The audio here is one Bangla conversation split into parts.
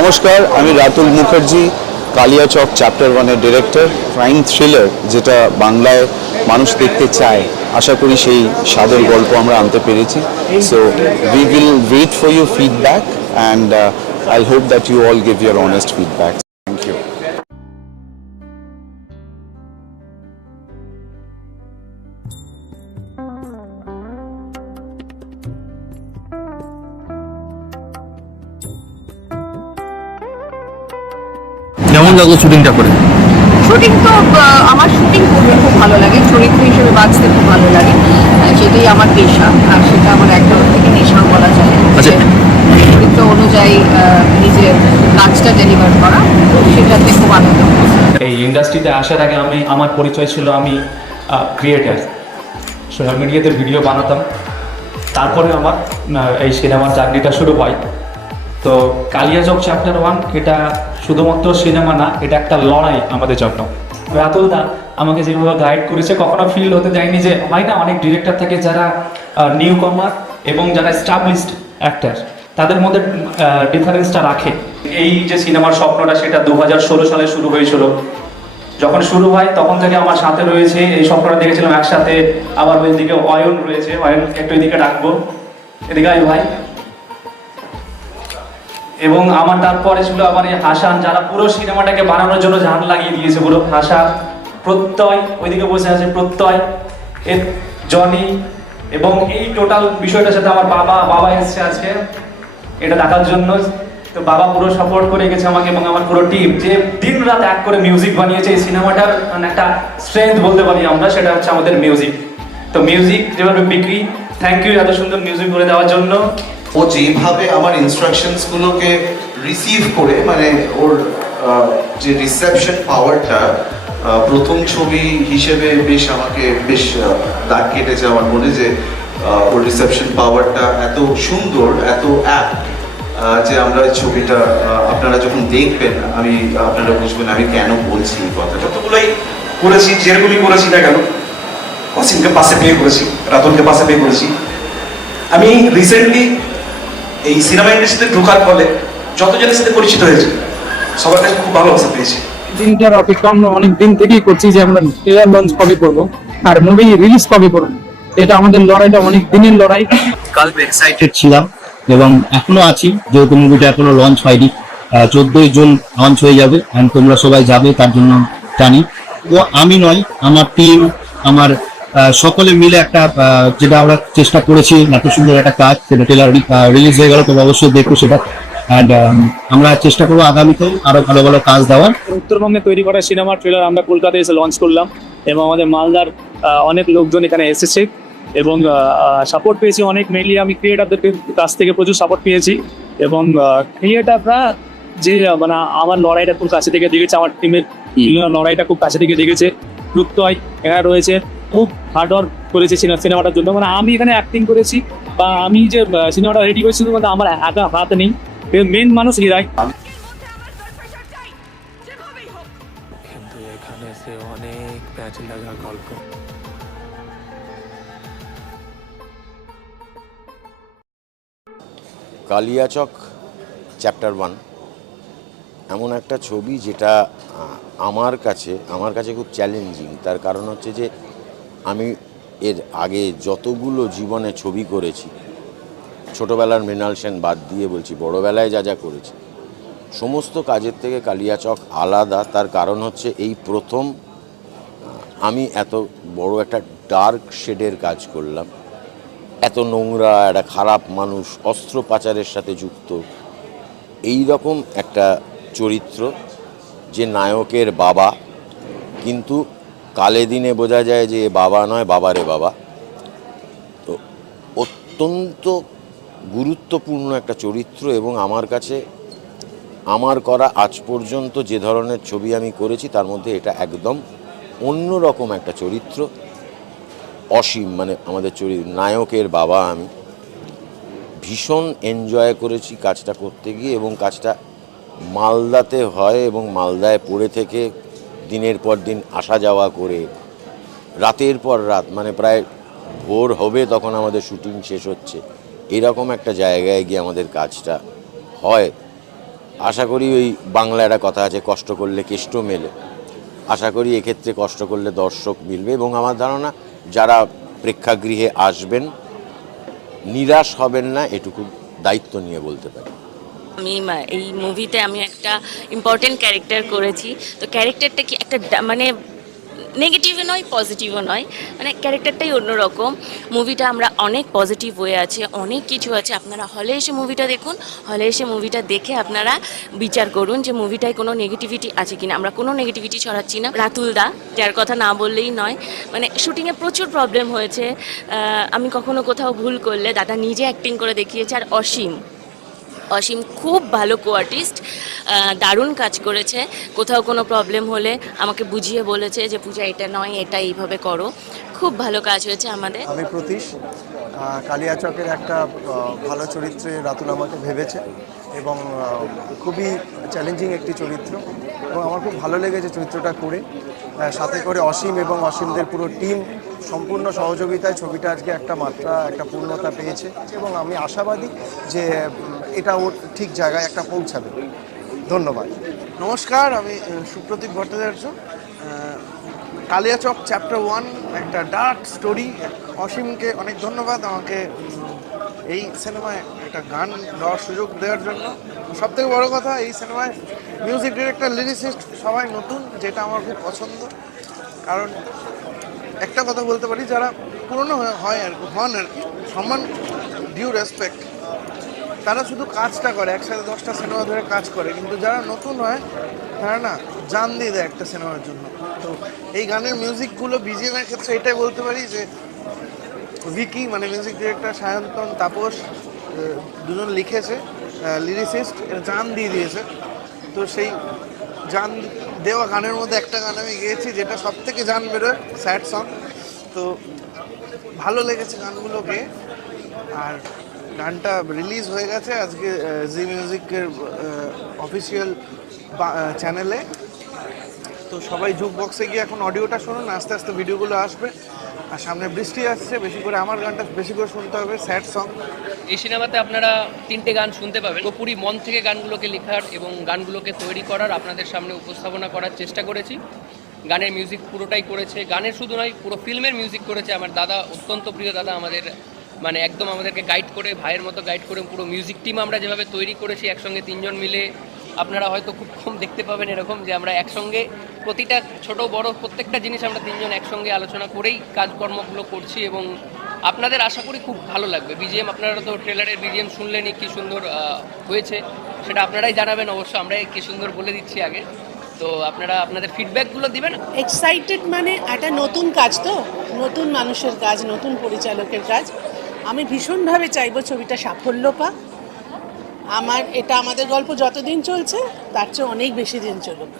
নমস্কার, আমি রাতুল মুখার্জি কালিয়াচক চ্যাপ্টার ওয়ানের ডিরেক্টর ক্রাইম থ্রিলার যেটা বাংলায় মানুষ দেখতে চায়। আশা করি সেই স্বাদের গল্প আমরা আনতে পেরেছি। So we will wait for your feedback and I hope that you all give your honest feedback কেমন লাগল শুটিংটা করে? শুটিং তো আমার শুটিং করতে খুব ভালো লাগে। চরিত্র হিসেবে বাঁচতে খুব ভালো লাগে। সেটাই আমার পেশা। আর সেটা আমার একটা থেকে নেশা বলা যায়। আচ্ছা। যে চরিত্র অনুযায়ী নিজের কাজটা ডেলিভার করা সেটাতে খুব আনন্দ এই ইন্ডাস্ট্রিতে আসার আগে আমি আমার পরিচয় ছিল আমি ক্রিয়েটার সোশ্যাল মিডিয়াতে ভিডিও বানাতাম। তারপরে আমার এই সিনেমার চাকরিটা শুরু হয়। তো কালিয়া কালিয়াচক চ্যাপ্টার ওয়ান এটা শুধুমাত্র সিনেমা না, এটা একটা লড়াই আমাদের জন্য। রাতুলদা আমাকে যেভাবে গাইড করেছে, কখনো ফিল হতে যায়নি যে, হয় না, অনেক ডিরেক্টর থাকে যারা নিউ কমার এবং যারা স্টাবলিশড অ্যাক্টার তাদের মধ্যে ডিফারেন্সটা রাখে। এই যে সিনেমার স্বপ্নটা, সেটা দু হাজার ষোলো সালে শুরু হয়েছিল। যখন শুরু হয়, তখন থেকে আমার সাথে রয়েছে, এই স্বপ্নটা দেখেছিলাম একসাথে। আবার ওইদিকে অয়ন রয়েছে অয়ন একটু এদিকে ডাকবো। এদিকে ভাই। এবং আমার তারপরে ছিল আমার এই হাসান, যারা পুরো সিনেমাটাকে বানানোর জন্য জান লাগিয়ে দিয়েছে, পুরো হাসান, প্রত্যয়, ওইদিকে বসে আছে প্রত্যয় এর জনি, এবং এই টোটাল বিষয়টার সাথে আমার বাবা বাবা এসছে আজকে, এটা দেখার জন্য। তো বাবা পুরো সাপোর্ট করে গেছে আমাকে এবং আমার পুরো টিম যে দিন রাত এক করে মিউজিক বানিয়েছে এই সিনেমাটার মানে একটা স্ট্রেংথ বলতে পারি আমরা, সেটা হচ্ছে আমাদের মিউজিক তো মিউজিক যেভাবে বিক্রি থ্যাংক ইউ এত সুন্দর মিউজিক করে দেওয়ার জন্য। ও যেভাবে আমার ইনস্ট্রাকশনস গুলোকে রিসিভ করে মানে ওর যে রিসেপশন পাওয়ারটা প্রথম ছবি হিসেবে বেশ আমাকে বেশ দাগ কেটেছে আমার মনে যে ওর রিসেপশন পাওয়ারটা এত সুন্দর, এত অ্যাপ যে আমরা ছবিটা আপনারা যখন দেখবেন, আমি আপনারা বুঝবেন আমি কেন বলছি এই কথাটা। যতগুলোই করেছি, যেরকমই করেছি না কেন, অসীমকে পাশে পেয়ে করেছি, রাতুলকে পাশে পেয়ে করেছি। আমি রিসেন্টলি এই সিনেমা ইন্ডাস্ট্রিতে ঢোকার ফলে যতজনের সাথে পরিচিত হয়েছে সবার কাছে খুব ভালোবাসা পেয়েছি। দিনটার অপেক্ষা আমরা অনেক দিন থেকেই করছি যে আমরা ট্রেলার লঞ্চ কবে করব আর মুভি রিলিজ কবে করব। এটা আমাদের লড়াইটা অনেক দিনের লড়াই। কালকে এক্সাইটেড ছিলাম এবং এখনও আছি যেহেতু মুভিটা এখনও লঞ্চ হয়নি। চোদ্দই জুন লঞ্চ হয়ে যাবে and তোমরা সবাই যাবে তার জন্য জানি। তো আমি নয় আমার টিম আমার সকলে মিলে একটা যেটা আমরা চেষ্টা করেছি এত সুন্দর একটা কাজ সেটা ট্রেলার রিলিজ হয়ে গেল তবে অবশ্যই দেখো সেটা। অ্যান্ড আমরা চেষ্টা করব আগামীতেও আরও ভালো ভালো কাজ দেওয়ার। উত্তরবঙ্গে তৈরি করা সিনেমার ট্রেলার আমরা কলকাতায় এসে লঞ্চ করলাম এবং আমাদের মালদার অনেক লোকজন এখানে এসেছে এবং সাপোর্ট পেয়েছি অনেক। মেনলি আমি ক্রিয়েটারদের কাছ থেকে প্রচুর সাপোর্ট পেয়েছি এবং ক্রিয়েটাররা যে মানে আমার লড়াইটা খুব কাছে থেকে দেখেছে আমার টিমের লড়াইটা খুব কাছে থেকে দেখেছে। হয় এখানে রয়েছে। খুব হার্ড ওয়ার্ক করেছে সিনেমা সিনেমাটার জন্য। মানে আমি এখানে অ্যাক্টিং করেছি বা আমি যে সিনেমাটা রেডি করেছি মানে আমার একা হাত নেই। মেন মানুষ হীরাই। এখানে সে অনেক গল্প কালিয়াচক চ্যাপ্টার ওয়ান এমন একটা ছবি যেটা আমার কাছে আমার কাছে খুব চ্যালেঞ্জিং তার কারণ হচ্ছে যে আমি এর আগে যতগুলো জীবনে ছবি করেছি, ছোটোবেলার মৃণাল সেন বাদ দিয়ে বলছি, বড়োবেলায় যা যা করেছি, সমস্ত কাজের থেকে কালিয়াচক আলাদা। তার কারণ হচ্ছে এই প্রথম, আমি এত বড় একটা ডার্ক শেডের কাজ করলাম। এত নোংরা, একটা খারাপ মানুষ, অস্ত্র পাচারের সাথে যুক্ত। এই রকম একটা চরিত্র যে নায়কের বাবা, কিন্তু কালে দিনে বোঝা যায় যে বাবা নয় বাবারে বাবা। তো অত্যন্ত গুরুত্বপূর্ণ একটা চরিত্র এবং আমার কাছে, আমার করা আজ পর্যন্ত যে ধরনের ছবি আমি করেছি, তার মধ্যে এটা একদম অন্য রকম একটা চরিত্র। অসীম মানে আমাদের চরিত্র নায়কের বাবা আমি। ভীষণ এনজয় করেছি কাজটা করতে গিয়ে এবং কাজটা মালদাতে হয় এবং মালদায় পড়ে থেকে দিনের পর দিন আসা যাওয়া করে, রাতের পর রাত মানে প্রায় ভোর হবে তখন আমাদের শুটিং শেষ হচ্ছে। এরকম একটা জায়গায় গিয়ে আমাদের কাজটা হয়। আশা করি ওই বাংলা একটা কথা আছে, কষ্ট করলে কেষ্ট মেলে। আশা করি এক্ষেত্রে কষ্ট করলে দর্শক মিলবে এবং আমার ধারণা যারা প্রেক্ষাগৃহে আসবেন, নিরাশ হবেন না, এটুকু দায়িত্ব নিয়ে বলতে পারি। আমি এই মুভিতে আমি একটা ইম্পর্টেন্ট ক্যারেক্টার করেছি। তো ক্যারেক্টারটা কি একটা মানে নেগেটিভও নয় পজিটিভও নয় মানে ক্যারেক্টারটাই অন্যরকম। মুভিটা আমরা অনেক পজিটিভ হয়ে আছে, অনেক কিছু আছে। আপনারা হলে এসে মুভিটা দেখুন হলে এসে মুভিটা দেখে আপনারা বিচার করুন যে মুভিটায় কোনো নেগেটিভিটি আছে কিনা। আমরা কোনো নেগেটিভিটি ছড়াচ্ছি না। রাতুল দা, যার কথা না বললেই নয় মানে শুটিংয়ে প্রচুর প্রবলেম হয়েছে। আমি কখনো কোথাও ভুল করলে দাদা নিজে অ্যাক্টিং করে দেখিয়েছে, আর অসীম। অসীম খুব ভালো কো আর্টিস্ট দারুণ কাজ করেছে। কোথাও কোনো প্রবলেম হলে আমাকে বুঝিয়ে বলেছে যে, পূজা, এটা নয়, এটা এইভাবে করো। খুব ভালো কাজ হয়েছে আমাদের। আমি প্রতীশ কালিয়াচকের একটা ভালো চরিত্রে রাতুল আমাকে ভেবেছে। এবং খুবই চ্যালেঞ্জিং একটি চরিত্র। এবং আমার খুব ভালো লেগেছে চরিত্রটা করে। সাথে করে অসীম এবং অসীমদের পুরো টিম সম্পূর্ণ সহযোগিতায় ছবিটা আজকে একটা মাত্রা, একটা পূর্ণতা পেয়েছে। এবং আমি আশাবাদী যে এটা ওর ঠিক জায়গায় একটা পৌঁছাবে। ধন্যবাদ। নমস্কার, আমি সুপ্রদীপ ভট্টাচার্য। কালিয়াচক চ্যাপ্টার ওয়ান একটা ডার্ক স্টোরি অসীমকে অনেক ধন্যবাদ আমাকে এই সিনেমায় একটা গান গাওয়ার সুযোগ দেওয়ার জন্য। সব থেকে বড়ো কথা, এই সিনেমায় মিউজিক ডিরেক্টর লিরিসিস্ট সবাই নতুন, যেটা আমার খুব পছন্দ। কারণ একটা কথা বলতে পারি, যারা পুরনো হয়ে- আর কি, হন আর কি, সম্মান ডিউ রেসপেক্ট তারা শুধু কাজটা করে, একসাথে দশটা সিনেমা ধরে কাজ করে। কিন্তু যারা নতুন হয়, তারা না জান দিয়ে দেয় একটা সিনেমার জন্য। তো এই গানের মিউজিকগুলো বিজিএমের ক্ষেত্রে এটাই বলতে পারি যে, ভিকি মানে মিউজিক ডিরেক্টর সায়ন্তন তাপস দুজন লিখেছে লিরিসিস্ট জান দিয়ে দিয়েছে। তো সেই জান দেওয়া গানের মধ্যে একটা গান আমি গেয়েছি, যেটা সব থেকে জান বেরোয় স্যাড সং তো ভালো লেগেছে গানগুলোকে। আর গানটা রিলিজ হয়ে গেছে আজকে জি মিউজিকের অফিসিয়াল চ্যানেলে তো সবাই জুক বক্সে গিয়ে এখন অডিওটা শুনুন, আস্তে আস্তে ভিডিওগুলো আসবে। আর সামনে বৃষ্টি আসছে, বেশি করে আমার গানটা বেশি করে শুনতে হবে স্যাড সং এই সিনেমাতে আপনারা তিনটে গান শুনতে পাবেন। পুরোপুরি মন থেকে গানগুলোকে লেখার এবং গানগুলোকে তৈরি করার আপনাদের সামনে উপস্থাপনা করার চেষ্টা করেছি। গানের মিউজিক পুরোটাই করেছে। গানের শুধু নয়, পুরো ফিল্মের মিউজিক করেছে। আমার দাদা, অত্যন্ত প্রিয় দাদা আমাদের মানে একদম আমাদেরকে গাইড করে, ভাইয়ের মতো গাইড করে পুরো মিউজিক টিম আমরা যেভাবে তৈরি করেছি, একসঙ্গে তিনজন মিলে, আপনারা হয়তো খুব কম দেখতে পাবেন এরকম যে আমরা একসঙ্গে প্রতিটা ছোট, বড় প্রত্যেকটা জিনিস আমরা তিনজন একসঙ্গে আলোচনা করেই কাজকর্মগুলো করছি এবং আপনাদের আশা করি খুব ভালো লাগবে। বিজিএম আপনারা তো ট্রেলারের বিজিএম শুনলেনই কি সুন্দর হয়েছে, সেটা আপনারাই জানাবেন, অবশ্য আমরা কি সুন্দর বলে দিচ্ছি আগে। তো আপনারা আপনাদের ফিডব্যাকগুলো দিবেন। এক্সাইটেড মানে একটা নতুন কাজ তো, নতুন মানুষের কাজ, নতুন পরিচালকের কাজ। আমি ভীষণভাবে চাইব ছবিটা সাফল্য পাক। আমার, এটা আমাদের গল্প যতদিন চলছে, তার চেয়ে অনেক বেশি দিন চলুক।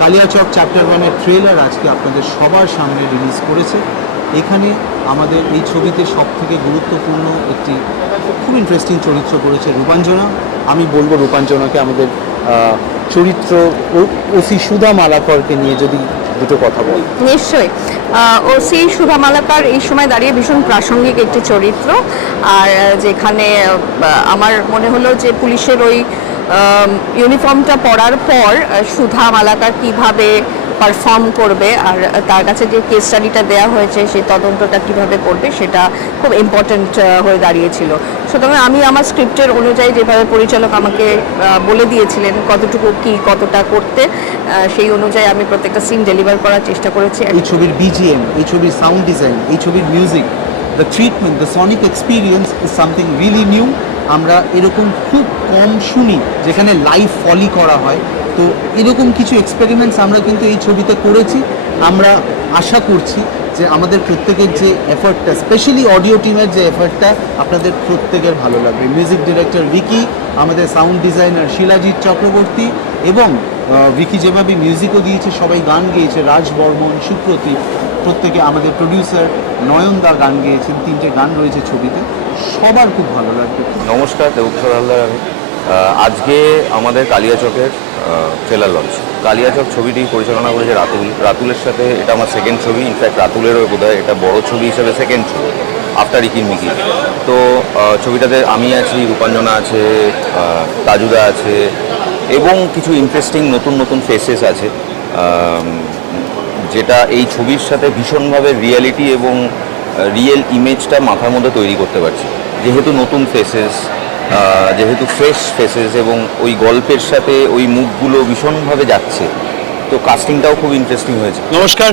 কালিয়াচক চ্যাপ্টার ওয়ানের ট্রেলার আজকে আপনাদের সবার সামনে রিলিজ করেছে। এখানে আমাদের এই ছবিতে সব থেকে গুরুত্বপূর্ণ একটি খুব ইন্টারেস্টিং চরিত্র করেছে রূপাঞ্জনা। আমি বলব রূপাঞ্জনাকে আমাদের চরিত্র ওসি সুধা মালাকরকে নিয়ে যদি দুটো কথা বল। নিশ্চয়ই। ও সেই সুধা মালাকার এই সময় দাঁড়িয়ে ভীষণ প্রাসঙ্গিক একটি চরিত্র। আর যেখানে আমার মনে হলো যে পুলিশের ওই ইউনিফর্মটা পরার পর সুধা মালাকার কীভাবে পারফর্ম করবে আর তার কাছে যে কেস স্টাডিটা দেওয়া হয়েছে, সেই তদন্তটা কীভাবে করবে সেটা খুব ইম্পর্ট্যান্ট হয়ে দাঁড়িয়েছিল। সুতরাং আমি আমার স্ক্রিপ্টের অনুযায়ী যেভাবে পরিচালক আমাকে বলে দিয়েছিলেন কতটুকু কি, কতটা করতে সেই অনুযায়ী আমি প্রত্যেকটা সিন ডেলিভার করার চেষ্টা করেছি। এই ছবির বিজিএম এই ছবির সাউন্ড ডিজাইন এই ছবির music the treatment the sonic experience is something really new আমরা এরকম খুব কম শুনি, যেখানে লাইভ ফলি করা হয়। তো এরকম কিছু এক্সপেরিমেন্টস আমরা কিন্তু এই ছবিতে করেছি। আমরা আশা করছি যে আমাদের প্রত্যেকের যে এফার্টটা স্পেশালি অডিও টিমের যে এফার্টটা আপনাদের প্রত্যেকের ভালো লাগবে। মিউজিক ডিরেক্টর ভিকি আমাদের সাউন্ড ডিজাইনার শিলাজিৎ চক্রবর্তী এবং ভিকি যেভাবে মিউজিকও দিয়েছে, সবাই গান গেয়েছে। রাজ বর্মন, সুপ্রতীপ, প্রত্যেকে আমাদের প্রডিউসার নয়নদা গান গেয়েছেন। তিনটে গান রয়েছে ছবিতে। সবার খুব ভালো লাগবে। নমস্কার, দেবকিশোর হালদার আমি। আজকে আমাদের কালিয়াচকের ট্রেলার লঞ্চ কালিয়াচক ছবিটি পরিচালনা করেছে রাতুল। রাতুলের সাথে এটা আমার সেকেন্ড ছবি। ইনফ্যাক্ট রাতুলেরও বোধ এটা বড় ছবি হিসেবে সেকেন্ড ছবি আফটার ইকির মিকি তো ছবিটাতে আমি আছি, রূপাঞ্জনা আছে তাজুদা আছে, এবং কিছু ইন্টারেস্টিং নতুন নতুন ফেসেস আছে। যেটা এই ছবির সাথে ভীষণভাবে রিয়েলিটি এবং রিয়েল ইমেজটা মাথার মধ্যে তৈরি করতে পারছি। যেহেতু নতুন ফেসেস যেহেতু ফ্রেশ ফেসেস এবং ওই গল্পের সাথে ওই মুখগুলো ভীষণভাবে যাচ্ছে, তো কাস্টিংটাও খুব ইন্টারেস্টিং হয়েছে। নমস্কার।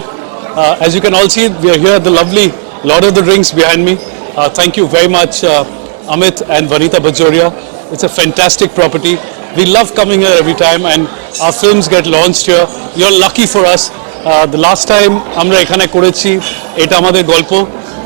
As you can all see we are here the lovely Lord of the Drinks behind me thank you very much Amit and Vanita Bajoria it's a fantastic property we love coming here every time and our films get launch here you are lucky for us the last time আমরা এখানে করেছি, এটা আমাদের গল্প।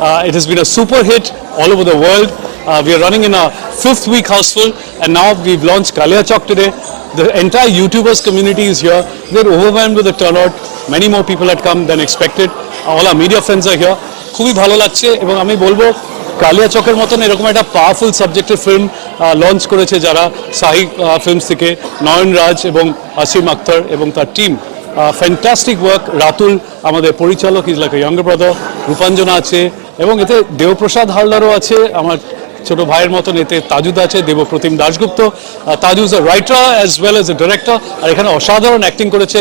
It has been a super hit all over the world. Uh, we are running in our fifth week houseful, and now we've launched Kalia Chowk today. The entire YouTubers community is here. They're overwhelmed with the turnout. Many more people had come than expected. All our media friends are here. খুবই ভালো লাগছে এবং আমি বলব কালিয়া চকের মতন এরকম একটা পাওয়ারফুল সাবজেক্টের ফিল্ম লঞ্চ করেছে যারা সাহি ফিল্মস থেকে নয়ন রাজ এবং আসিম আক্তার এবং তার টিম ফ্যান্টাস্টিক ওয়ার্ক রাতুল আমাদের পরিচালক is like younger brother Rupanjana আছে এবং এতে দেবপ্রসাদ হালদারও আছে, আমার ছোট ভাইয়ের মতন এতে তাজুদ আছে, Debapratim Dasgupta. Taju is a writer as well as a director আর এখানে অসাধারণ অ্যাক্টিং করেছে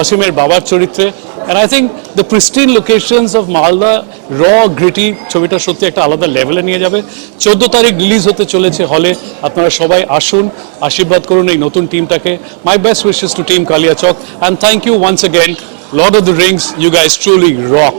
অসীমের বাবার চরিত্রে। And I think the pristine locations of Malda র গ্রিটি ছবিটা সত্যি একটা আলাদা লেভেলে নিয়ে যাবে। চোদ্দ তারিখ রিলিজ হতে চলেছে হলে আপনারা সবাই আসুন, আশীর্বাদ করুন এই নতুন টিমটাকে my best wishes to team Kaliachak and thank you once again Lord of the Rings you guys truly rock